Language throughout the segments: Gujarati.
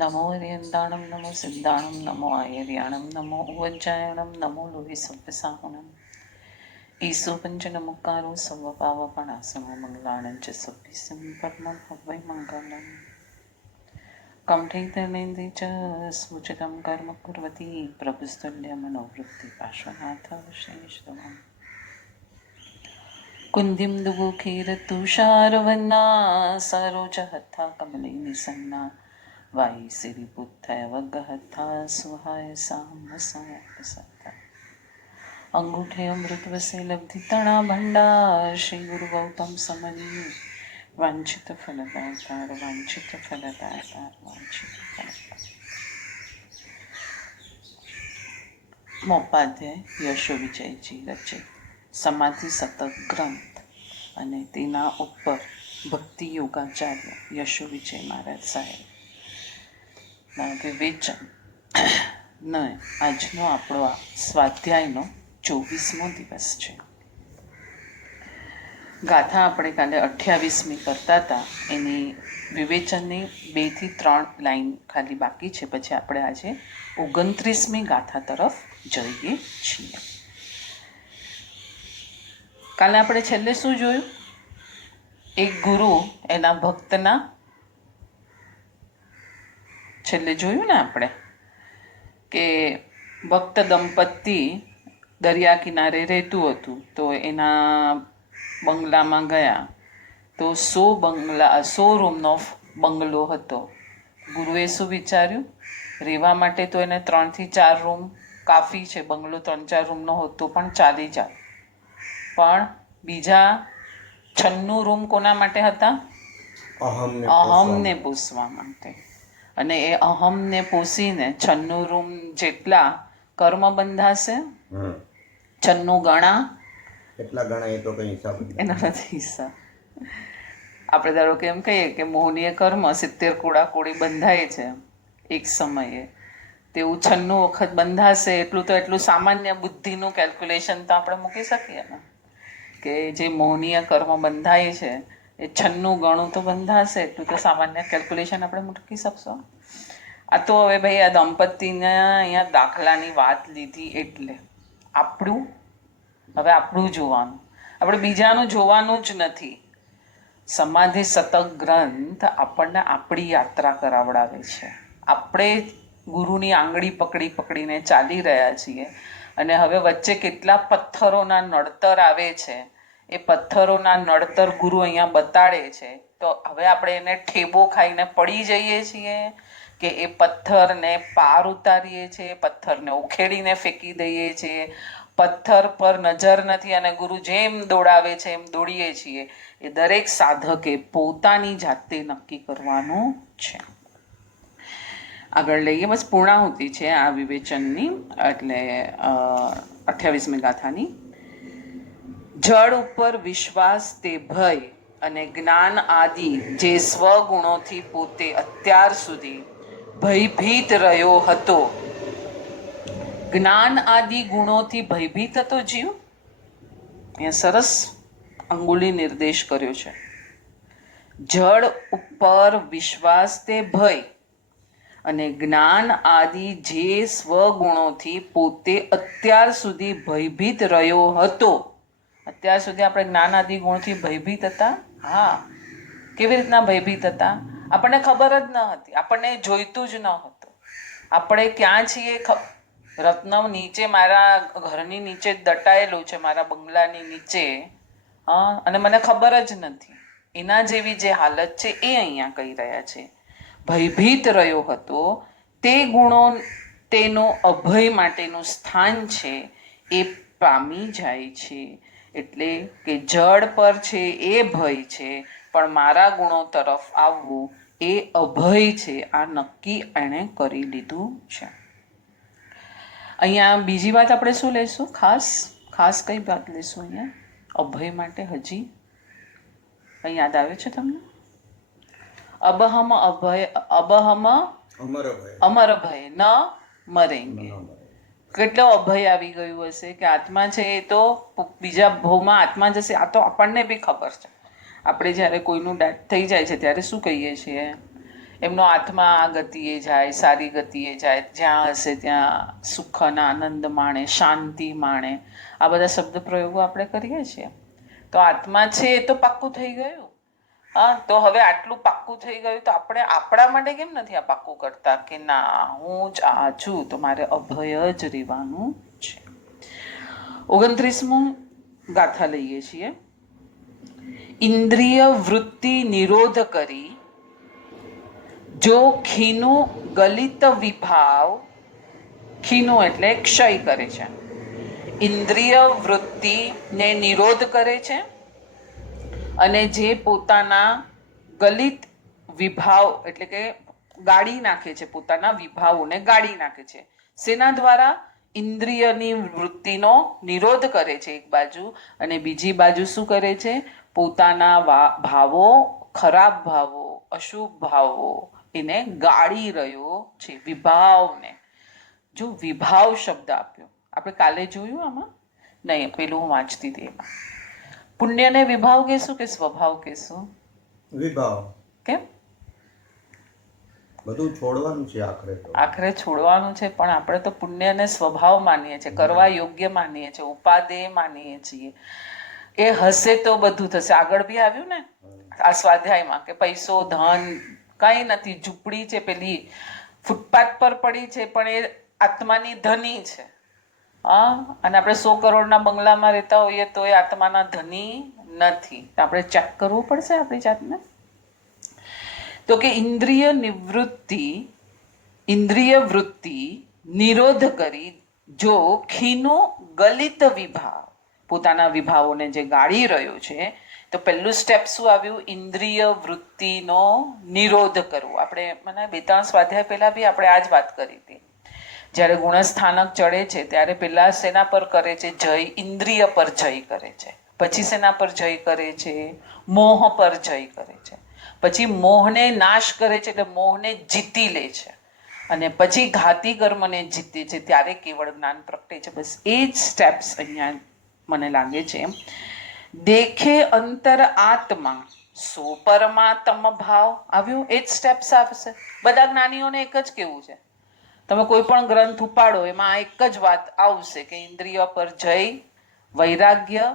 નમો હરિયંદાણમ નમો સિદ્ધાણમ નમો આયર્યાણમ નમો ઉવજ્જાયણમ નમો લોહી સવ્યસાહુણમ ઈસુ પંચનમુકારો સર્વપાવપણાસનો મંગલાણં ચ સભ્યસિમ પરમં ભવૈ મંગલમ કંઠેતનેન્દે ચ સૂચિतं કર્મ કુર્વતી પ્રભુસ્તુલ્ય મનોવૃત્તિ પાર્શ્વનાથ શ્રેષ્ઠમ કુંદિમ દુગુખીરતુષારવન્ના સરોજહથા કમલે નિસન્ના વાઈ સિરિપુત્થય વગહથા સુહાય સામસાયા અંગૂઠે અમૃતવસે લબ્ધિતણા ભંડાર શ્રી ગુરુ ગૌતમ સમની વાંછિત ફલદાતાર વાંછિત ફલદાતાર વાંછિત ફલદાતાર. મોપાધ્યાય યશો વિજયજી રચિત સમાધિ શતક ગ્રંથ અને તેના ઉપર ભક્તિ યોગાચાર્ય યશો વિજય મહારાજ સાહેબ વિવેચન ને આજનો આપણો આ સ્વાધ્યાયનો 24મો દિવસ છે. ગાથા આપણે કાલે 28મી કરતા હતા, એની વિવેચનની 2 થી 3 લાઈન ખાલી બાકી છે. પછી આપણે આજે 29મી ગાથા તરફ જઈએ છીએ. કાલે આપણે છેલ્લે શું જોયું? એક ગુરુ એના ભક્તના છેલ્લે જોયું ને આપણે કે ભક્ત દંપતી દરિયા કિનારે રહેતું હતું, તો એના બંગલામાં ગયા તો 100 રૂમનો બંગલો હતો. ગુરુએ શું વિચાર્યું? રહેવા માટે તો એને 3 થી 4 રૂમ કાફી છે, બંગલો 3-4 રૂમનો હોતો પણ ચાલી જાય. પણ બીજા 96 રૂમ કોના માટે હતા? અહમને પોષવા માટે. અને એ અહમને પોષીને 96 રૂમ જેટલા કર્મ બંધાશે. 96 ગણા કેટલા ગણા એ તો કઈ હિસાબ એનો નથી હિસાબ. આપણે ધારો કે એમ કહીએ કે મોહનીય કર્મ 70 કોડા-કોડી બંધાય છે એક સમયે, તેવું 96 વખત બંધાશે. એટલું સામાન્ય બુદ્ધિનું કેલ્ક્યુલેશન તો આપણે મૂકી શકીએ ને, કે જે મોહનીય કર્મ બંધાય છે એ 96 ગણું તો બંધાશે. એટલું તો સામાન્ય કેલ્ક્યુલેશન આપણે મૂકી શકશો. આ તો હવે ભાઈ આ દંપતીને અહીંયા દાખલાની વાત લીધી એટલે આપણું જોવાનું, આપણે બીજાનું જોવાનું જ નથી. સમાધિ શતક ગ્રંથ આપણને આપણી યાત્રા કરાવડાવે છે. આપણે ગુરુની આંગળી પકડીને ચાલી રહ્યા છીએ, અને હવે વચ્ચે કેટલા પથ્થરોના નડતર આવે છે. એ પથ્થરોના નડતર ગુરુ અહીંયા બતાડે છે. તો હવે આપણે એને ઠેબો ખાઈને પડી જઈએ છીએ કે એ પથ્થરને પાર ઉતારીએ છીએ, પથ્થરને ઉખેડીને ફેંકી દઈએ છીએ, પથ્થર પર નજર નથી અને ગુરુ જેમ દોડાવે છે એમ દોડીએ છીએ. એ દરેક સાધકે પોતાની જાતે નક્કી કરવાનું છે. આગળ લઈએ, બસ પૂર્ણાહુતિ છે આ વિવેચનની, એટલે 28મી ગાથાની. જળ ઉપર વિશ્વાસ તે ભય અને જ્ઞાન આદિ જે સ્વગુણોથી પોતે અત્યાર સુધી ભયભીત રહ્યો હતો. જ્ઞાન આદિ ગુણોથી ભયભીત હતો જીવ. અહીંયા સરસ અંગુલી નિર્દેશ કર્યો છે. જળ ઉપર વિશ્વાસ તે ભય અને જ્ઞાન આદિ જે સ્વગુણોથી પોતે અત્યાર સુધી ભયભીત રહ્યો હતો. અત્યાર સુધી આપણે જ્ઞાન આદિ ગુણથી ભયભીત હતા. હા, કેવી રીતના ભયભીત હતા? આપણને ખબર જ ન હતી, આપણને જોઈતું જ ન હતું. આપણે ક્યાં છીએ? રત્ન નીચે, મારા ઘરની નીચે દટાયેલું છે, મારા બંગલાની નીચે, અને મને ખબર જ નથી. એના જેવી જે હાલત છે એ અહીંયા કહી રહ્યા છે. ભયભીત રહ્યો હતો, તે ગુણો તેનો અભય માટેનું સ્થાન છે એ પામી જાય છે. એટલે કે જળ પર છે એ ભય છે, પણ મારા ગુણો તરફ આવવું એ અભય છે. આ નક્કી એણે કરી લીધું છે. અહીંયા બીજી વાત આપણે શું લઈશું? ખાસ કઈ વાત લઈશું અહીંયા અભય માટે? હજી કઈ યાદ આવે છે તમને? અબહમ અમર ભય ન મરેંગે. કેટલો અભય આવી ગયું હશે કે આત્મા છે એ તો બીજા ભવમાં આત્મા જશે. આ તો આપણને બી ખબર છે. આપણે જ્યારે કોઈનું ડેથ થઈ જાય છે ત્યારે શું કહીએ છીએ? એમનો આત્મા આ ગતિએ જાય, સારી ગતિએ જાય, જ્યાં હશે ત્યાં સુખ અને આનંદ માણે, શાંતિ માણે. આ બધા શબ્દ પ્રયોગો આપણે કરીએ છીએ. તો આત્મા છે એ તો પાક્કું થઈ ગયું. હા, તો હવે આટલું પાક્કું થઈ ગયું તો આપણે આપણા માટે કેમ નથી આ પાક્કું કરતા કે ના, હું જ આ છું તો મારે અભય જ રહેવાનું છે. 29મું ગાથા લઈએ છીએ. ઇન્દ્રિય વૃત્તિ નિરોધ કરી જો ખીનું ગલિત વિભાવ, ખીનું એટલે ક્ષય કરે છે, ઇન્દ્રિય વૃત્તિને નિરોધ કરે છે અને જે પોતાના ગલિત વિભાવ એટલે કે ગાળી નાખે છે, પોતાના વિભાવોને ગાળી નાખે છે. શેના દ્વારા? ઇન્દ્રિયની વૃત્તિનો નિરોધ કરે છે એક બાજુ, અને બીજી બાજુ શું કરે છે? પોતાના ભાવો, ખરાબ ભાવો, અશુભ ભાવો એને ગાળી રહ્યો છે, વિભાવને. જો વિભાવ શબ્દ આપ્યો, આપણે કાલે જોયું આમાં નહીં, પેલું હું વાંચતી હતી એમાં. પુણ્યને વિભાવ કહેશું કે સ્વભાવ કહેશું? વિભાવ. કેમ? બધું છોડવાનું છે આખરે તો. આખરે છોડવાનું છે, પણ આપણે તો પુણ્યને સ્વભાવ માનીએ છીએ, કરવા યોગ્ય માનીએ છીએ, ઉપાદેય માનીએ છીએ. એ હશે તો બધું થશે. આગળ બી આવ્યું ને આ સ્વાધ્યાયમાં કે પૈસો, ધન કંઈ નથી, ઝૂંપડી છે પેલી ફૂટપાથ પર પડી છે, પણ એ આત્માની ધની છે. હા, અને આપણે 100 કરોડના બંગલામાં રહેતા હોઈએ તો એ આત્માના ધની નથી. આપણે ચેક કરવું પડશે આપણી જાતને. તો કે ઇન્દ્રિય વૃત્તિ નિરોધ કરી જો ખીનો ગલિત વિભાવ, પોતાના વિભાવોને જે ગાળી રહ્યો છે, તો પહેલું સ્ટેપ શું આવ્યું? ઇન્દ્રિય વૃત્તિનો નિરોધ કરવો. આપણે મને 2-3 સ્વાધ્યાય પહેલા બી આપણે આ જ વાત કરી હતી. જ્યારે ગુણસ્થાનક ચડે છે ત્યારે પેલા શેના પર કરે છે? જય, ઇન્દ્રિય પર જય કરે છે. પછી શેના પર જય કરે છે? મોહ પર જય કરે છે. પછી મોહને નાશ કરે છે, એટલે મોહને જીતી લે છે, અને પછી ઘાતી કર્મને જીતે છે, ત્યારે કેવળ જ્ઞાન પ્રગટે છે. બસ એ જ સ્ટેપ્સ અહીંયા મને લાગે છે. દેખે અંતર આત્મા સો પરમાત્મ ભાવ આવ્યું, એ જ સ્ટેપ્સ આવશે. બધા જ્ઞાનીઓને એક જ કેવું છે, તમે કોઈ પણ ગ્રંથ ઉપાડો એમાં એક જ વાત આવશે કે ઇન્દ્રિય પર જય, વૈરાગ્ય,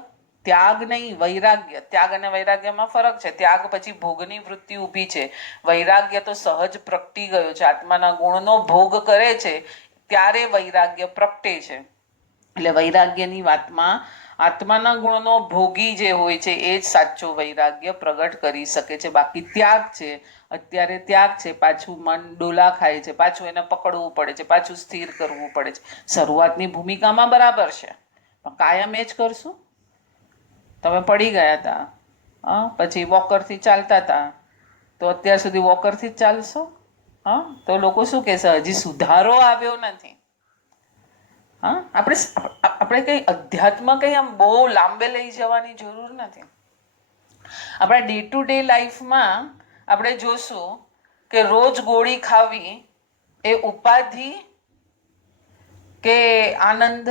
ત્યાગ નહીં, વૈરાગ્ય. ત્યાગ અને વૈરાગ્યમાં ફરક છે. ત્યાગ પછી ભોગની વૃત્તિ ઊભી છે, વૈરાગ્ય તો સહજ પ્રગટી ગયો છે, આત્માના ગુણનો ભોગ કરે છે ત્યારે વૈરાગ્ય પ્રગટે છે. એટલે વૈરાગ્યની વાતમાં આત્માના ગુણનો ભોગી જે હોય છે એ જ સાચો વૈરાગ્ય પ્રગટ કરી શકે છે. બાકી ત્યાગ છે, અત્યારે ત્યાગ છે, પાછું મન ડોલા ખાય છે, પાછું એને પકડવું પડે છે, પાછું સ્થિર કરવું પડે છે. શરૂઆતની ભૂમિકામાં બરાબર છે, પણ કાયમ એ જ કરશું? તમે પડી ગયા હતા, હા, પછી વોકરથી ચાલતા હતા, તો અત્યાર સુધી વોકરથી જ ચાલશો? હા, તો લોકો શું કહેશે? હજી સુધારો આવ્યો નથી. હા, આપણે કંઈ અધ્યાત્મ કંઈ આમ બહુ લાંબે લઈ જવાની જરૂર નથી. આપણા ડે ટુ ડે લાઈફમાં આપણે જોશું કે રોજ ગોળી ખાવી એ ઉપાધિ કે આનંદ?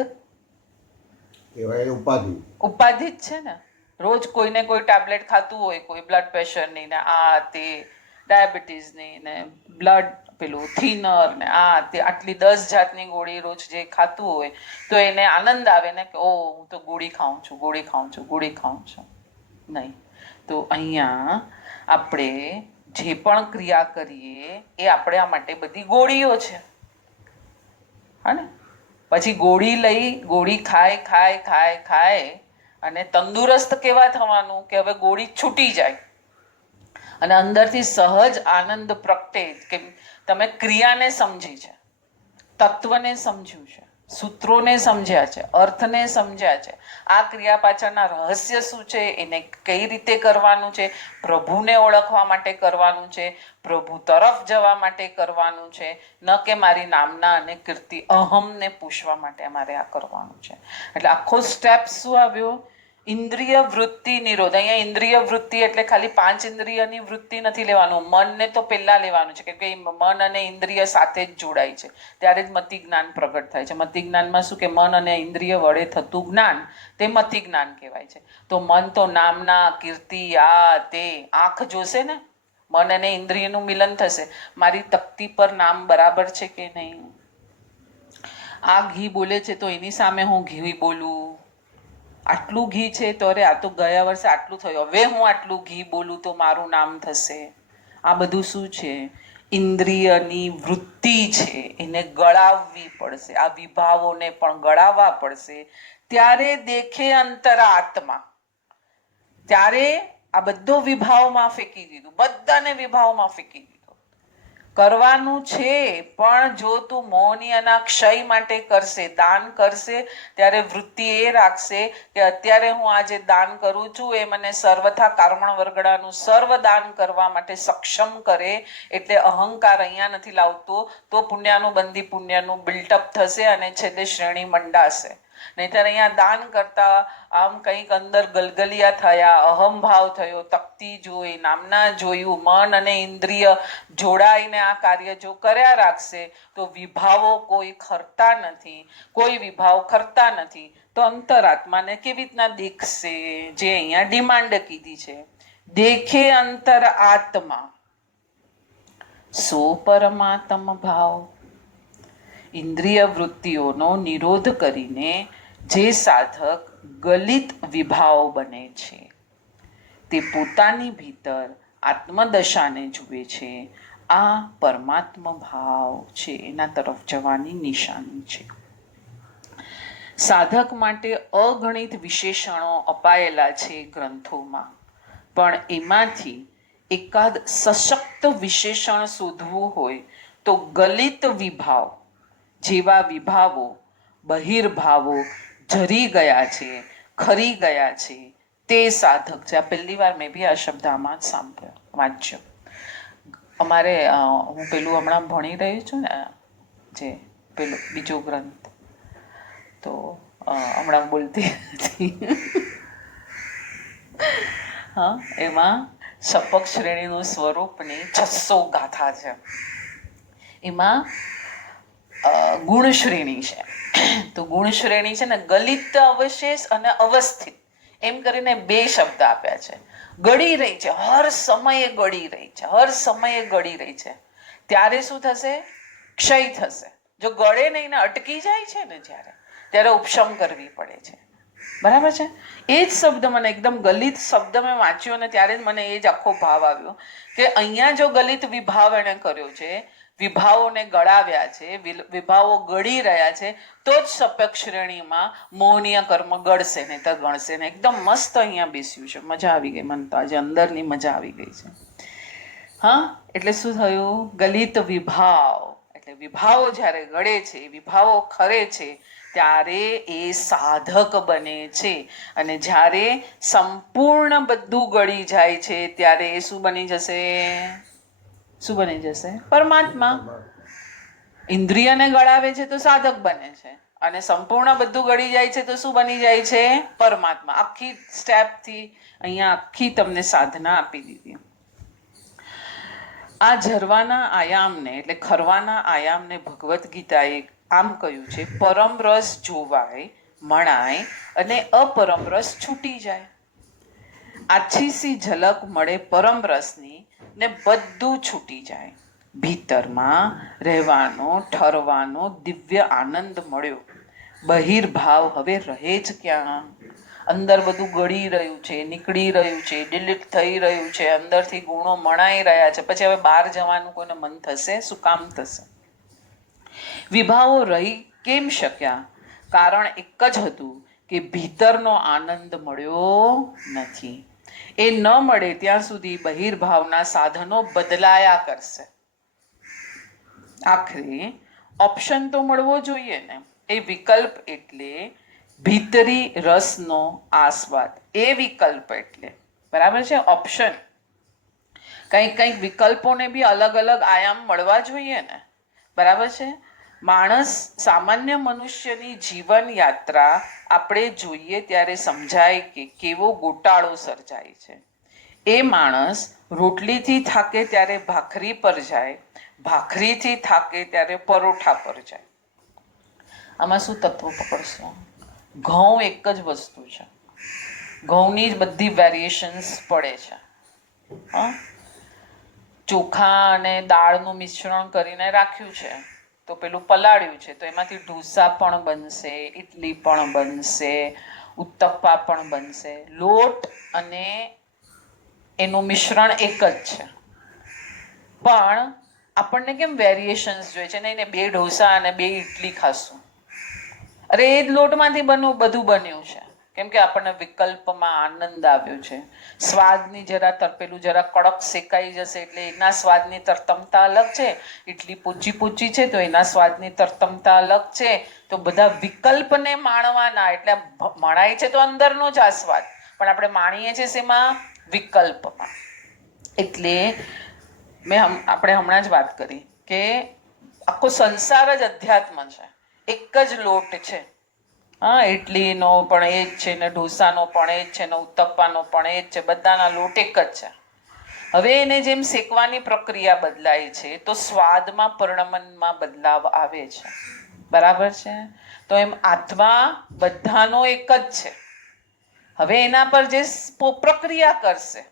કહેવાય ઉપાધિ. ઉપાધિ જ છે ને. રોજ કોઈને કોઈ ટેબ્લેટ ખાતું હોય, કોઈ બ્લડ પ્રેશરની ને આ તે, ડાયાબિટીસની ને બ્લડ પેલું થિનર ને આ તે, આટલી 10 જાતની ગોળી રોજ જે ખાતું હોય, તો એને આનંદ આવે ને કે ઓ હું તો ગોળી ખાઉં છું, ગોળી ખાઉં છું, ગોળી ખાઉં છું. નહીં. તો અહીંયા આપણે જે પણ ક્રિયા કરીએ એ આપણા માટે બધી ગોળીઓ છે. હા ને? પછી ગોળી લઈ, ગોળી ખાય અને તંદુરસ્ત કેવા થવાનું કે હવે ગોળી છૂટી જાય અને અંદરથી સહજ આનંદ પ્રગટે કે તમે ક્રિયાને સમજી છે, તત્વને સમજ્યું છે, સૂત્રોને સમજ્યા છે, અર્થને સમજ્યા છે, આ ક્રિયા પાછળના રહસ્ય શું છે, એને કઈ રીતે કરવાનું છે, પ્રભુને ઓળખવા માટે કરવાનું છે, પ્રભુ તરફ જવા માટે કરવાનું છે, ન કે મારી નામના અને કીર્તિ અહમને પૂછવા માટે મારે આ કરવાનું છે. એટલે આખો સ્ટેપ શું આવ્યો? ઇન્દ્રિય વૃત્તિ નિરોધ. અહીંયા ઇન્દ્રિય વૃત્તિ એટલે ખાલી 5 ઇન્દ્રિયની વૃત્તિ નથી લેવાનું, મનને તો પહેલા લેવાનું છે, કેમ કે મન અને ઇન્દ્રિય સાથે જ જોડાય છે, ત્યારે જ મતિ જ્ઞાન પ્રગટ થાય છે. મતિ જ્ઞાનમાં શું કે મન અને ઇન્દ્રિય વડે થતું જ્ઞાન, તે મતિ જ્ઞાન કહેવાય છે. તો મન તો નામના, કીર્તિ, આ તે, આંખ જોશે ને, મન અને ઇન્દ્રિયનું મિલન થશે. મારી તકતી પર નામ બરાબર છે કે નહીં? આ ઘી બોલે છે તો એની સામે હું ઘી બોલું. આટલું ઘી છે તો અરે આ તો ગયા વર્ષે આટલું થયું, હવે હું આટલું ઘી બોલું તો મારું નામ થશે. આ બધું શું છે? ઇન્દ્રિયની વૃત્તિ છે, એને ગળાવવી પડશે. આ વિભાવોને પણ ગળાવવા પડશે. ત્યારે દેખે અંતરાત્મા. ત્યારે આ બધો વિભાવમાં ફેંકી દીધું, બધાને વિભાવમાં ફેંકી દીધું. કરવાનું છે, પણ જો તું મોહનીયના ક્ષય માટે કરશે, દાન કરશે, ત્યારે વૃત્તિ એ રાખશે કે અત્યારે હું આજે દાન કરું છું એ મને સર્વથા કારમણ વર્ગડાનું સર્વ દાન કરવા માટે સક્ષમ કરે. એટલે અહંકાર અહીંયા નથી લાવતો તો પુણ્યાનું બંધી પુણ્યનું બિલ્ટઅપ થશે અને છેલ્લે શ્રેણી મંડાશે. નહીંતર અહીંયા દાન કરતા આમ કંઈક અંદર ગલગલિયા થયા, અહમભાવ થયો, તકતી જોઈ, નામના જોયું, મન અને ઇન્દ્રિય જોડાઈને આ કાર્ય જો કર્યા રાખશે તો વિભાવો કોઈ ખરતા નથી, કોઈ વિભાવ ખરતા નથી. તો અંતરાત્માને કેવી રીતના દેખશે? જે અહીંયા ડિમાન્ડ કીધી છે, દેખે અંતર આત્મા સો પરમાત્મ ભાવ. ઇન્દ્રિય વૃત્તિઓનો નિરોધ કરીને જે સાધક ગલિત વિભાવ બને છે તે પોતાની ભીતર આત્મદશાને જુએ છે. આ પરમાત્મ ભાવ છે, એના તરફ જવાની નિશાની છે. સાધક માટે અગણિત વિશેષણો અપાયેલા છે ગ્રંથોમાં, પણ એમાંથી એકાદ સશક્ત વિશેષણ શોધવું હોય તો ગલિત વિભાવ જેવા વિભાવો, બહિર્ભાવો જરી ગયા છે, ખરી ગયા છે, તે સાધક છે. આ પહેલી વાર મેં બી આ શબ્દ આમાં જ સાંભળ્યો, વાંચ્યો. અમારે હું પેલું હમણાં ભણી રહી છું ને, જે પેલો બીજો ગ્રંથ, તો હમણાં બોલતી હતી હા, એમાં સપક શ્રેણીનું સ્વરૂપની 600 ગાથા છે. એમાં ગુણ શ્રેણી છે. તો ગુણ શ્રેણી છે ને, ગલિત અવશેષ અને અવસ્થિત એમ કરીને 2 શબ્દ આપ્યા છે. ગળી રહી છે, હર સમયે ગળી રહી છે, હર સમયે ગળી રહી છે. ત્યારે શું થશે? ક્ષય થશે. જો ગળે નહીં ને અટકી જાય છે ને જ્યારે, ત્યારે ઉપશમ કરવી પડે છે. બરાબર છે? એ જ શબ્દ મને એકદમ ગલિત શબ્દ મેં વાંચ્યો ને ત્યારે જ મને એ જ આખો ભાવ આવ્યો કે અહીંયા જો ગલિત વિભાવ એણે કર્યો છે, વિભાવોને ગળાવ્યા છે, વિભાવો ગળી રહ્યા છે, તો જ સપક શ્રેણીમાં મોહનીય કર્મ ગળશે, નહીં તો ગણશે ને. એકદમ મસ્ત અહીંયા બેસ્યું છે, મજા આવી ગઈ મને તો, આજે અંદરની મજા આવી ગઈ છે. હા, એટલે શું થયું? ગલિત વિભાવ એટલે વિભાવો જ્યારે ગળે છે, વિભાવો ખરે છે, ત્યારે એ સાધક બને છે. અને જ્યારે સંપૂર્ણ બધું ગળી જાય છે ત્યારે એ શું બની જશે? શું બની જશે? પરમાત્મા. ઇન્દ્રિયને ગળાવે છે તો સાધક બને છે, અને સંપૂર્ણ બધું ગળી જાય છે તો શું બની જાય છે? પરમાત્મા. આખી સ્ટેપથી અહીંયા આખી તમને સાધના આપી દીધી. આ ઝરવાના આયામને એટલે ખરવાના આયામને ભગવદ્ ગીતાએ આમ કહ્યું છે, પરમ રસ જોવાય, મણાય અને અપરમ રસ છૂટી જાય. આછી સી ઝલક મળે પરમ રસની ને બધું છૂટી જાય. ભીતરમાં રહેવાનો, ઠરવાનો દિવ્ય આનંદ મળ્યો. બહિર્ભાવ હવે રહે જ ક્યાં? અંદર બધું ગળી રહ્યું છે, નીકળી રહ્યું છે, ડિલીટ થઈ રહ્યું છે, અંદરથી ગુણો મણાઈ રહ્યા છે. પછી હવે બહાર જવાનું કોઈને મન થશે? શું કામ થશે? વિભાવો રહી કેમ શક્યા? કારણ એક જ હતું કે ભીતરનો આનંદ મળ્યો નથી. એ ન મળે ત્યાં સુધી બહિર્ભાવના સાધનો બદલાયા કરશે. આખરે ઓપ્શન તો મળવો જોઈએ ને. એ વિકલ્પ એટલે ભીતરી રસનો આસ્વાદ. એ વિકલ્પ એટલે બરાબર છે, ઓપ્શન. કંઈક કંઈક વિકલ્પોને બી અલગ અલગ આયામ મળવા જોઈએ ને. બરાબર છે? માણસ, સામાન્ય મનુષ્યની જીવન યાત્રા આપણે જોઈએ ત્યારે સમજાય કે કેવો ગોટાળો સર્જાય છે. એ માણસ રોટલીથી થાકે ત્યારે ભાખરી પર જાય, ભાખરીથી થાકે ત્યારે પરોઠા પર જાય. આમાં શું તત્વ પકડશો? ઘઉં એક જ વસ્તુ છે, ઘઉંની જ બધી વેરિએશન્સ પડે છે. હા, ચોખા અને દાળનું મિશ્રણ કરીને રાખ્યું છે, તો પેલું પલાળ્યું છે, તો એમાંથી ઢોસા પણ બનશે, ઇડલી પણ બનશે, ઉત્તપ્પા પણ બનશે. લોટ અને એનું મિશ્રણ એક જ છે, પણ આપણને કેમ વેરિએશન્સ જોઈએ છે, નહીં ને 2 ઢોસા અને 2 ઇડલી ખાશું. અરે એ જ લોટમાંથી બધું બન્યું છે, કેમ કે આપણને વિકલ્પમાં આનંદ આવ્યો છે. સ્વાદની પેલું જરા કડક શેકાઈ જશે એટલે એના સ્વાદની તરતમતા અલગ છે, ઇડલી પોચી પોચી છે તો એના સ્વાદની તરતમતા અલગ છે. તો બધા વિકલ્પને માણવાના, એટલે મણાય છે તો અંદરનો જ આસ્વાદ, પણ આપણે માણીએ છીએ શેમાં? વિકલ્પમાં. એટલે આપણે હમણાં જ વાત કરી કે આખો સંસાર જ અધ્યાત્મ છે, એક જ લોટ છે. હા, ઇડલીનો પણ એ જ છે ને, ઢોસાનો પણ એ જ છે ને, ઉત્તપ્પાનો પણ એ જ છે, બધાના લોટ એક જ છે. હવે એને જેમ શેકવાની પ્રક્રિયા બદલાય છે તો સ્વાદમાં પરિણમનમાં બદલાવ આવે છે, બરાબર છે? તો એમ આત્મા બધાનો એક જ છે. હવે એના પર જે પ્રક્રિયા કરશે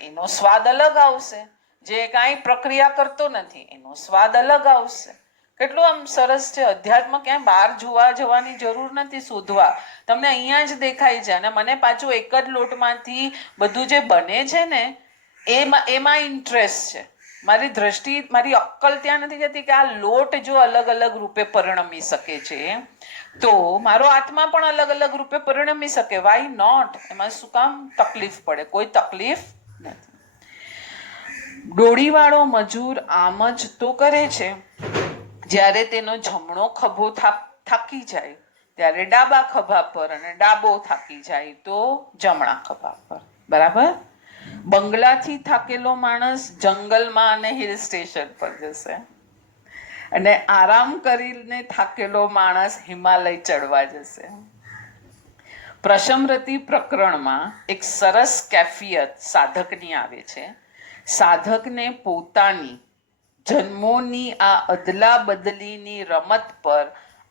એનો સ્વાદ અલગ આવશે, જે કાંઈ પ્રક્રિયા કરતો નથી એનો સ્વાદ અલગ આવશે. કેટલું આમ સરસ છે! અધ્યાત્મ ક્યાંય બહાર જોવા જવાની જરૂર નથી શોધવા, તમને અહીંયા જ દેખાય છે. અને મને પાછું એક જ લોટમાંથી બધું જે બને છે ને એમાં ઇન્ટરેસ્ટ છે. મારી દ્રષ્ટિ, મારી અક્કલ ત્યાં નથી જતી કે આ લોટ જો અલગ અલગ રૂપે પરિણમી શકે છે તો મારો આત્મા પણ અલગ અલગ રૂપે પરિણમી શકે. Why not? એમાં શું કામ તકલીફ પડે? કોઈ તકલીફ નથી. ડોળીવાળો મજૂર આમ જ તો કરે છે, જ્યારે તેનો જમણો ખભો થાકી જાય ત્યારે ડાબા ખભા પર, અને ડાબો થાકી જાય તો જમણા ખભા પર, બરાબર? બંગલાથી થાકેલો માણસ જંગલમાં અને હિલ સ્ટેશન પર જશે, અને આરામ કરીને થાકેલો માણસ હિમાલય ચડવા જશે. પ્રશમરતિ પ્રકરણમાં એક સરસ કેફિયત સાધકની આવે છે. સાધકને પોતાની જન્મોની આ અદલા બદલીની રમત પર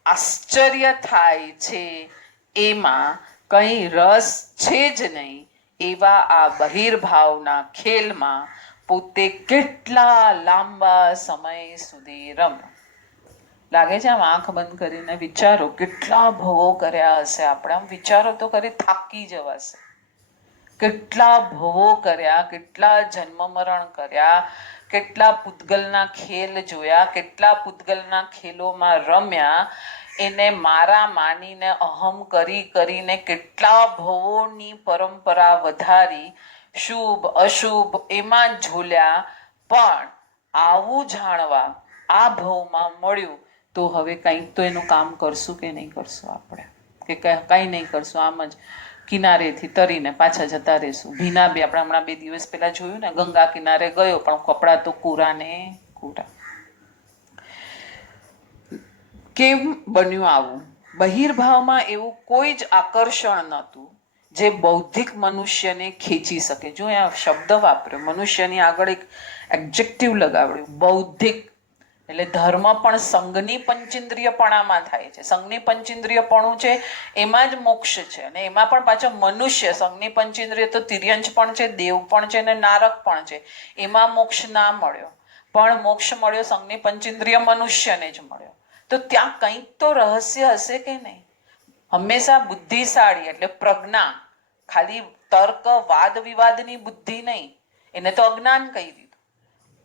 આશ્ચર્ય થાય છે, એમાં કંઈ રસ છે જ નહીં એવા આ બહિર્ભાવના ખેલમાં પોતે કેટલા લાંબા સમય સુધી રમે. લાગે છે આમ આંખ બંધ કરીને વિચારો, કેટલા ભવો કર્યા હશે આપણે. આમ વિચારો તો કરી, થાકી જવાશે. કેટલા ભવો કર્યા, કેટલા જન્મ મરણ કર્યા, કેટલા પૂતગલના ખેલ જોયા, કેટલા પૂતગલના ખેલોમાં રમ્યા, એને મારા માનીને અહમ કરીને કેટલા ભવોની પરંપરા વધારી, શુભ અશુભ એમાં ઝૂલ્યા. પણ આવું જાણવા આ ભવમાં મળ્યું તો હવે કંઈક તો એનું કામ કરશું કે નહીં કરશું આપણે? કે કંઈ નહીં કરશું, આમ જ કિનારેથી તરીને પાછા જતા રહીશું. ભીના બે, આપણે હમણાં 2 દિવસ પહેલા જોયું ને, ગંગા કિનારે ગયો પણ કપડાં તો કોરા ને કોરા. કેમ બન્યું આવું? બહિર્ભાવમાં એવું કોઈ જ આકર્ષણ નહોતું જે બૌદ્ધિક મનુષ્યને ખેંચી શકે. જો આ શબ્દ વાપર્યો, મનુષ્યની આગળ એક એડજેક્ટિવ લગાવડ્યું, બૌદ્ધિક. એટલે ધર્મ પણ સંઘની પંચેન્દ્રિયપણામાં થાય છે. સંઘની પંચેન્દ્રિયપણું છે એમાં જ મોક્ષ છે, અને એમાં પણ પાછો મનુષ્ય. સંઘની પંચેન્દ્રિય તો તિર્યંચ પણ છે, દેવ પણ છે, અને નારક પણ છે. એમાં મોક્ષ ના મળ્યો, પણ મોક્ષ મળ્યો સંઘની પંચેન્દ્રિય મનુષ્યને જ મળ્યો. તો ત્યાં કંઈક તો રહસ્ય હશે કે નહીં? હંમેશા બુદ્ધિશાળી એટલે પ્રજ્ઞા, ખાલી તર્ક વાદ વિવાદની બુદ્ધિ નહીં, એને તો અજ્ઞાન કહી દીધું.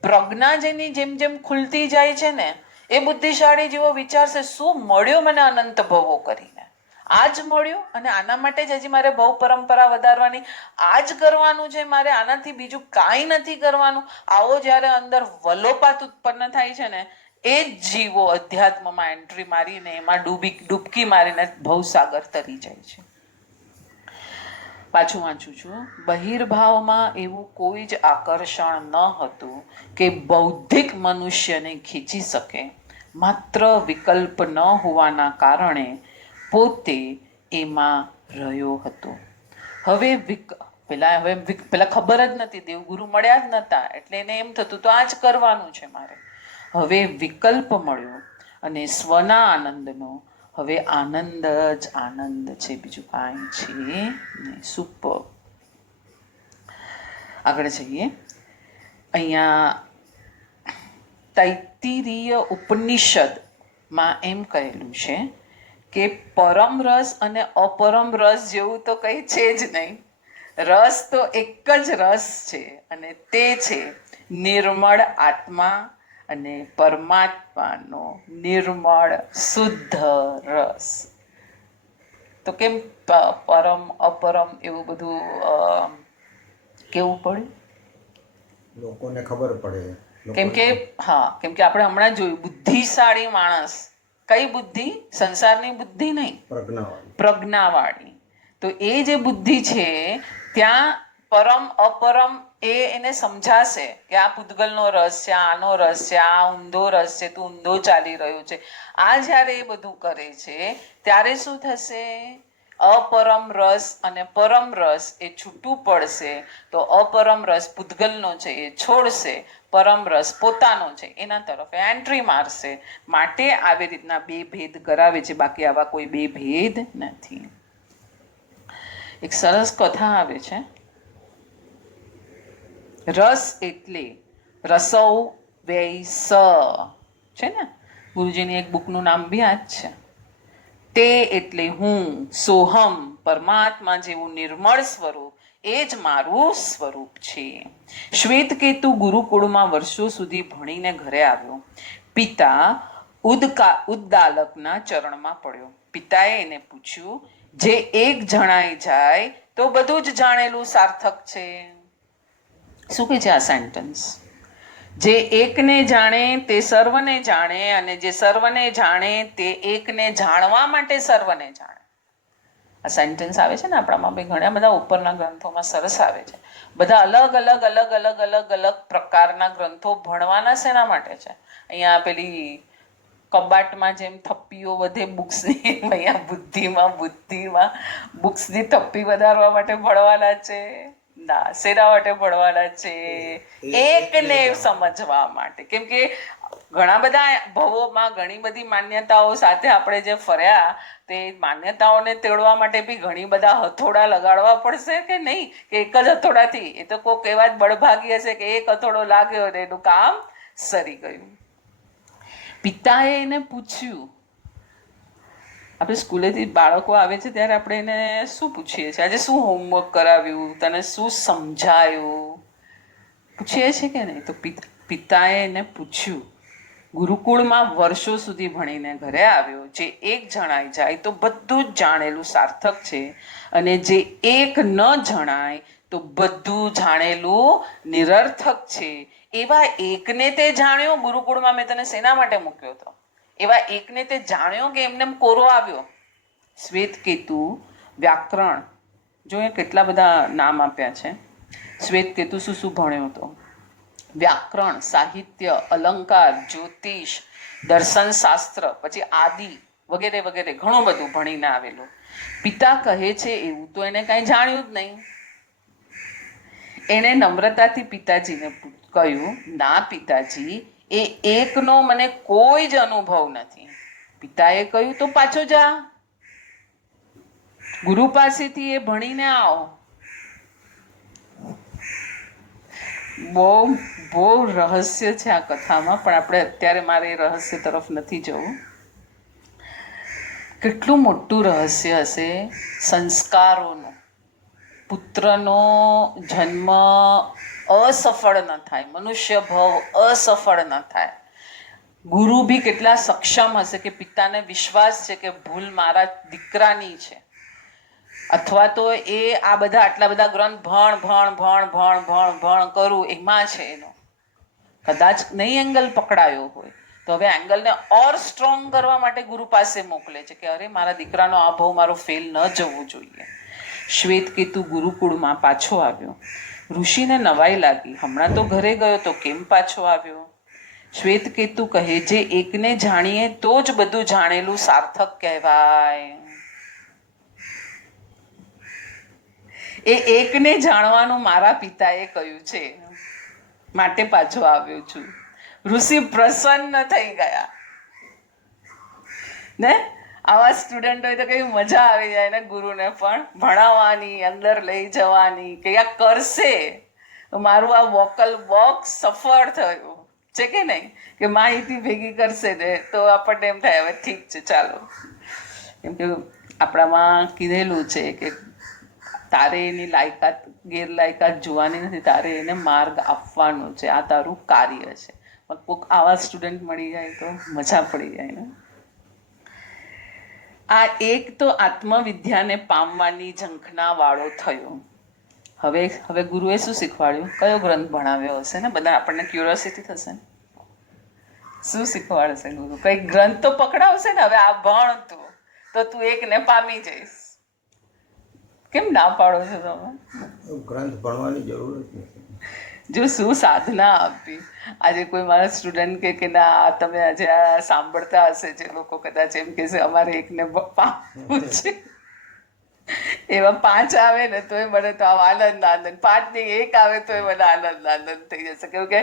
પ્રજ્ઞા જેની જેમ જેમ ખુલતી જાય છે ને, એ બુદ્ધિશાળી જેવો વિચારશે, શું મળ્યો મને અનંત ભવો કરીને? આ જ મળ્યું, અને આના માટે જ હજી મારે ભવ પરંપરા વધારવાની, આ જ કરવાનું છે મારે, આનાથી બીજું કાંઈ નથી કરવાનું. આવો જ્યારે અંદર વલોપાત ઉત્પન્ન થાય છે ને, એ જ જીવો અધ્યાત્મમાં એન્ટ્રી મારીને એમાં ડૂબકી મારીને ભવસાગર તરી જાય છે. પાછું વાંચું છું. બહિર્ભાવમાં એવું કોઈ જ આકર્ષણ ન હતું કે બૌદ્ધિક મનુષ્યને ખેંચી શકે. માત્ર વિકલ્પ ન હોવાના કારણે પોતે એમાં રહ્યો હતો. હવે પેલા ખબર જ નથી, દેવગુરુ મળ્યા જ નહોતા, એટલે એને એમ થતું તો આ જ કરવાનું છે મારે. હવે વિકલ્પ મળ્યો અને સ્વના આનંદનો હવે આનંદ જ આનંદ છે, બીજું કાંઈ છે નહીં. સુપર. આગળ જઈએ. અહીંયા તૈત્તિરીય ઉપનિષદમાં એમ કહેલું છે કે પરમ રસ અને અપરમ રસ જેવું તો કંઈ છે જ નહીં. રસ તો એક જ રસ છે અને તે છે નિર્મળ આત્મા અને પરમાત્માનો નિર્મળ શુદ્ધ રસ. તો કેમ પરમ અપરમ એવું બધું કેવું પડ્યું? લોકોને ખબર પડે. કેમ કે આપણે હમણાં જોયું બુદ્ધિશાળી માણસ, કઈ બુદ્ધિ? સંસારની બુદ્ધિ નહીં, પ્રજ્ઞાવાળી. તો એ જે બુદ્ધિ છે ત્યાં પરમ અપરમ એને સમજાશે કે આ પૂતગલનો રસ છે, આનો રસ છે, આ ઊંધો રસ છે, તું ઊંધો ચાલી રહ્યો છે. આ જ્યારે એ બધું કરે છે ત્યારે શું થશે? અપરમ રસ અને પરમ રસ એ છૂટું પડશે તો અપરમ રસ પૂતગલનો છે એ છોડશે, પરમ રસ પોતાનો છે એના તરફ એન્ટ્રી મારશે. માટે આવી રીતના બે ભેદ કરાવે છે, બાકી આવા કોઈ બે ભેદ નથી. એક સરસ કથા આવે છે, રસ એટલે રસૌ વૈસ છે ને, ગુરુજીની એક બુકનું નામ બી આ જ છે. તે એટલે હું, સોહમ પરમાત્મા જેવું નિર્મળ સ્વરૂપ એ જ મારું સ્વરૂપ છે. શ્વેતકેતુ ગુરુકુળમાં વર્ષો સુધી ભણીને ઘરે આવ્યો. પિતા ઉદ્દાલકના ચરણમાં પડ્યો. પિતાએ એને પૂછ્યું, જે એક જણાઈ જાય તો બધું જ જાણેલું સાર્થક છે. શું કે છે આ સેન્ટન્સ? જે એકને જાણે તે સર્વને જાણે, અને જે સર્વને જાણે તે એકને જાણવા માટે સર્વને જાણે. આ સેન્ટેન્સ આવે છે ને આપણામાં બી ઘણા બધા ઉપરના ગ્રંથોમાં સરસ આવે છે. બધા અલગ અલગ અલગ અલગ અલગ અલગ પ્રકારના ગ્રંથો ભણવાના શેના માટે છે? અહીંયા પેલી કબાટમાં જેમ થપ્પીઓ વધે બુક્સની, અહીંયા બુદ્ધિમાં બુક્સની થપ્પી વધારવા માટે ભણવાના છે ના, શેના માટે ભણવાના છે? એકને સમજવા માટે. કેમ કે ઘણા બધા ભવોમાં ઘણી બધી માન્યતાઓ સાથે આપણે જે ફર્યા તે માન્યતાઓને તેડવા માટે બી ઘણી બધા હથોડા લગાડવા પડશે કે નહીં? કે એક જ હથોડાથી? એ તો કોઈક એવા જ બળભાગી હશે કે એક હથોડો લાગ્યો ને એનું કામ સરી ગયું. પિતાએ એને પૂછ્યું, આપણે સ્કૂલેથી બાળકો આવે છે ત્યારે આપણે એને શું પૂછીએ છીએ? આજે શું હોમવર્ક કરાવ્યું, તને શું સમજાયું, પૂછીએ છીએ કે નહીં? તો પિતાએ એને પૂછ્યું, ગુરુકુળમાં વર્ષો સુધી ભણીને ઘરે આવ્યો, જે એક જણાઈ જાય તો બધું જ જાણેલું સાર્થક છે, અને જે એક ન જણાય તો બધું જાણેલું નિરર્થક છે. એવા એકને તે જાણ્યો. ગુરુકુળમાં મેં તને શેના માટે મૂક્યો હતો? એવા એકને તે જાણ્યો કે એમને કોરો આવ્યો? શ્વેતકેતુ વ્યાકરણ, જો એ કેટલા બધા નામ આપ્યા છે. શ્વેતકેતુ શું શું ભણ્યો હતો? વ્યાકરણ, સાહિત્ય, અલંકાર, જ્યોતિષ, દર્શન શાસ્ત્ર, પછી આદિ વગેરે વગેરે ઘણું બધું ભણીને આવેલું. પિતા કહે છે એવું તો એને કાંઈ જાણ્યું જ નહીં. એણે નમ્રતાથી પિતાજીને કહ્યું, ના પિતાજી, એ એકનો મને કોઈ જ અનુભવ નથી. પિતાએ કહ્યું, તો પાછો જા, ગુરુ પાસેથી એ ભણીને આવો. બહુ રહસ્ય છે આ કથામાં, પણ આપણે અત્યારે મારે એ રહસ્ય તરફ નથી જવું. કેટલું મોટું રહસ્ય હશે સંસ્કારોનું. પુત્રનો જન્મ અસફળ ન થાય, મનુષ્ય ભવ અસફળ ન થાય. ગુરુ બી કેટલા સક્ષમ હશે કે પિતાને વિશ્વાસ છે કે ભૂલ મારા દીકરાની છે, અથવા તો એ આ બધા આટલા બધા ગ્રંથ ભણ કરું એમાં છે એનો કદાચ નહીં એંગલ પકડાયો હોય તો હવે એંગલને ઓર સ્ટ્રોંગ કરવા માટે ગુરુ પાસે મોકલે છે કે અરે મારા દીકરાનો આ ભાવ મારો ફેલ ન જવો જોઈએ. શ્વેતકેતુ ગુરુકુળમાં પાછો આવ્યો. ઋષિને નવાઈ લાગી, હમણાં તો ઘરે ગયો તો કેમ પાછો આવ્યો? શ્વેતકેતુ કહે, જે એકને જાણીએ તો જ બધું જાણેલું સાર્થક કહેવાય. એ એકને જાણવાનું મારા પિતાએ કહ્યું છે, માટે પાછો આવ્યો છું. ઋષિ પ્રસન્ન થઈ ગયા ને. આવા સ્ટુડન્ટ હોય તો કઈ મજા આવી જાય ને, ગુરુને પણ ભણાવવાની, અંદર લઈ જવાની, કે આ કરશે તો મારું આ વોકલ બોક્સ સફળ થયું. છે કે નહીં, કે માહિતી ભેગી કરશે ને તો આપણને એમ થાય હવે ઠીક છે ચાલો. કેમ કે આપણામાં કીધેલું છે કે તારે એની લાયકાત ગેરલાયકાત જોવાની નથી, તારે એને માર્ગ આપવાનો છે, આ તારું કાર્ય છે. કોઈક આવા સ્ટુડન્ટ મળી જાય તો મજા પડી જાય ને. આ એક તો આત્મવિદ્યાને પામવાની ઝંખના વાળો થયો. હવે ગુરુએ શું શીખવાડ્યું, કયો ગ્રંથ ભણાવ્યો હશે ને, બધા આપણને ક્યુરિયોસિટી થશે ને શું શીખવાડશે ગુરુ, કઈ ગ્રંથ તો પકડાવશે ને. હવે આ ભણ તું તો તું એકને પામી જઈશ. કેમ ના પાડો છો તમે? ગ્રંથ ભણવાની જરૂર જ નથી. જો શું સાધના આપી. આજે કોઈ મારા સ્ટુડન્ટ કે ના તમે આજે આ સાંભળતા હશે જે લોકો કદાચ એમ કહેશે અમારે એકને પામવું છે, એવા 5 આવે ને તોય મને તો આમ આનંદ 5 ની 1 આવે તોય મને આનંદ થઈ જશે. કેમ કે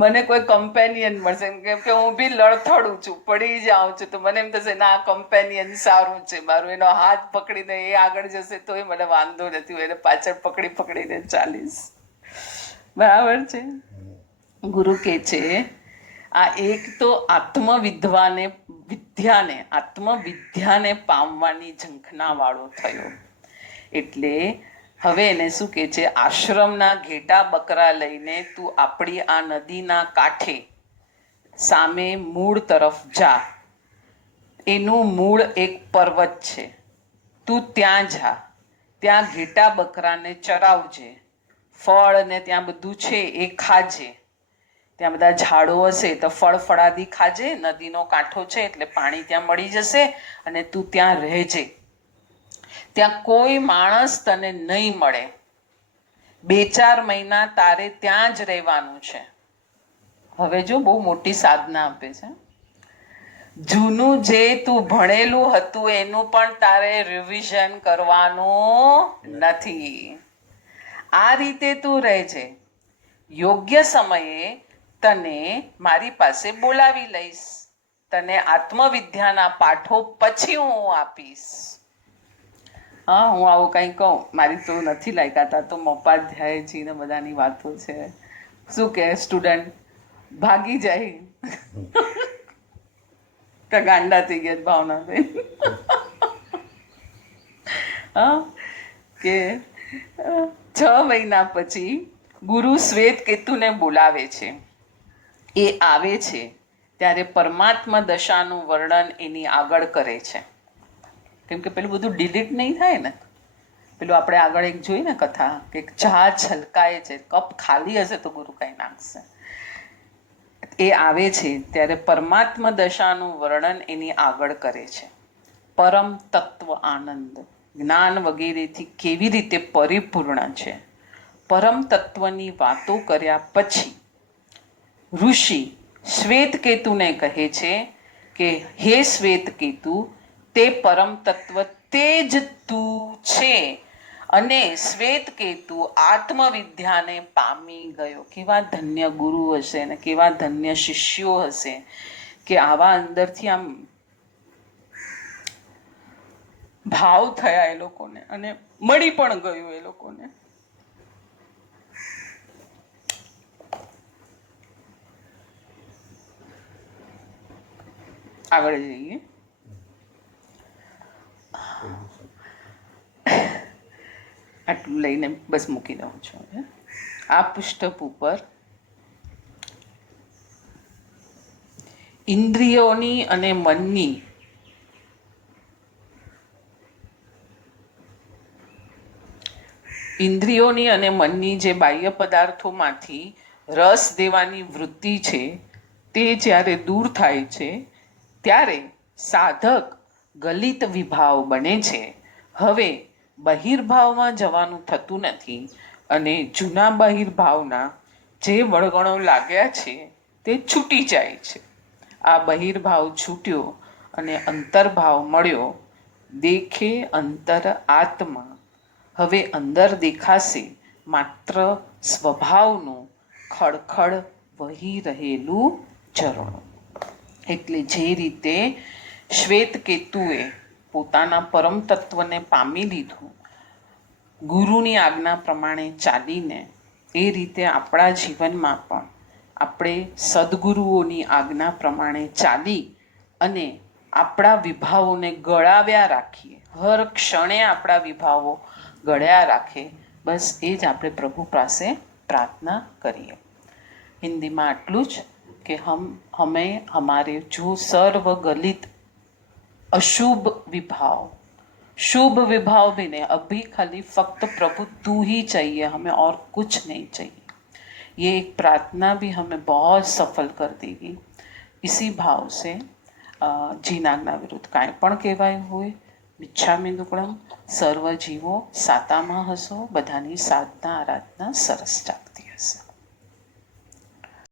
મને કોઈ કમ્પેનિયન મળશે. કેમ કે હું બી લડથડું છું, પડી જાઉં છું, તો મને એમ થશે ના કમ્પેનિયન સારું છે મારું, એનો હાથ પકડીને એ આગળ જશે તોય મને વાંધો નથી, હું એને પાછળ પકડીને ચાલીશ. બરાબર છે. ગુરુ કે છે આ એક તો આત્મવિદ્યાને પામવાની ઝંખના વાળો થયો. એટલે હવે એને શું કે છે, આશ્રમના ઘેટા બકરા લઈને તું આપણી આ નદીના કાંઠે સામે મૂળ તરફ જા. એનું મૂળ એક પર્વત છે, તું ત્યાં જા, ત્યાં ઘેટા બકરાને ચરાવજે, ફળ ને ત્યાં બધું છે એ ખાજે, ત્યાં બધા ઝાડો હશે તો ફળ ફળાદી ખાજે, નદીનો કાંઠો છે એટલે પાણી ત્યાં મળી જશે, અને તું ત્યાં રહેજે. ત્યાં કોઈ માણસ તને નહીં મળે, 2-4 મહિના તારે ત્યાં જ રહેવાનું છે. હવે જો બહુ મોટી સાધના આપે છે. જૂનું જે તું ભણેલું હતું એનું પણ તારે રિવિઝન કરવાનું નથી. આ રીતે તું રહેજે, યોગ્ય સમયે તને મારી પાસે બોલાવી લઈશ, તને આત્મવિદ્યાના પાઠો પછી હું આપીશ. હા, હું આવું કંઈ કહું મારી તો નથી લાયકાત. આ તો મોપાધ્યાયજી ને બધાની વાતો છે. શું કે સ્ટુડન્ટ ભાગી જાય કે ગાંડા થઈ ગયા ભાવના થઈ. હા, કે 6 મહિના પછી ગુરુ શ્વેત કેતુને બોલાવે છે. એ આવે છે ત્યારે પરમાત્મા દશાનું વર્ણન એની આગળ કરે છે. કેમ કે પેલું બધું ડિલીટ નહીં થાય ને. પેલું આપણે આગળ એક જોઈ ને કથા કે ચા છલકાય છે, કપ ખાલી હશે તો ગુરુ કઈ નાખશે. એ આવે છે ત્યારે પરમાત્મા દશાનું વર્ણન એની આગળ કરે છે. પરમ તત્વ આનંદ જ્ઞાન વગેરેથી કેવી રીતે પરિપૂર્ણ છે. પરમ તત્વની વાતો કર્યા પછી ઋષિ શ્વેતકેતુને કહે છે કે હે શ્વેતકેતુ, તે પરમ તત્વ તે જ તું છે. અને શ્વેતકેતુ આત્મવિદ્યાને પામી ગયો. કેવા ધન્ય ગુરુ હશે ને કેવા ધન્ય શિષ્યો હશે કે આવા અંદરથી આમ ભાવ થયા એ લોકોને, અને મળી પણ ગયું એ લોકોને. આગળ જઈએ. આટલું લઈને બસ મૂકી દઉં છું. આ પુસ્તક ઉપર ઇન્દ્રિયોની અને મનની જે બાહ્ય પદાર્થોમાંથી રસ દેવાની વૃત્તિ છે તે જ્યારે દૂર થાય છે ત્યારે સાધક ગલિત વિભાવ બને છે. હવે બહિર્ભાવમાં જવાનું થતું નથી અને જૂના બહિર્ભાવના જે વળગણો લાગ્યા છે તે છૂટી જાય છે. આ બહિર્ભાવ છૂટ્યો અને અંતર્ભાવ મળ્યો. દેખે અંતર આત્મા. હવે અંદર દેખાશે માત્ર સ્વભાવનું ખડખડ વહી રહેલું ઝરણું. એટલે જે રીતે શ્વેતકેતુએ પોતાના પરમ તત્વને પામી લીધું ગુરુની આજ્ઞા પ્રમાણે ચાલીને, એ રીતે આપણા જીવનમાં પણ આપણે સદગુરુઓની આજ્ઞા પ્રમાણે ચાલી અને આપણા વિભાવોને ગળાવ્યા રાખીએ, હર ક્ષણે આપણા વિભાવો ગળ્યા રાખે, બસ એ જ આપણે પ્રભુ પાસે પ્રાર્થના કરીએ. હિન્દીમાં આટલું જ કે હमें हमारे जो सर्व गलित अशुभ विभाव, शुभ विभाव भी नहीं, अभी खाली फक्त प्रभु तू ही चाहिए, हमें और कुछ नहीं चाहिए. ये एक प्रार्थना भी हमें बहुत सफल कर देगी. इसी भाव से જીનાજ્ઞા વિરુદ્ધ કાંઈ પણ કહેવાયું હોય, મિચ્છામિ દુક્કડમ, સર્વ જીવો સાતામાં હસો, બધાની સાધના આરાધના સરસ ચાલે.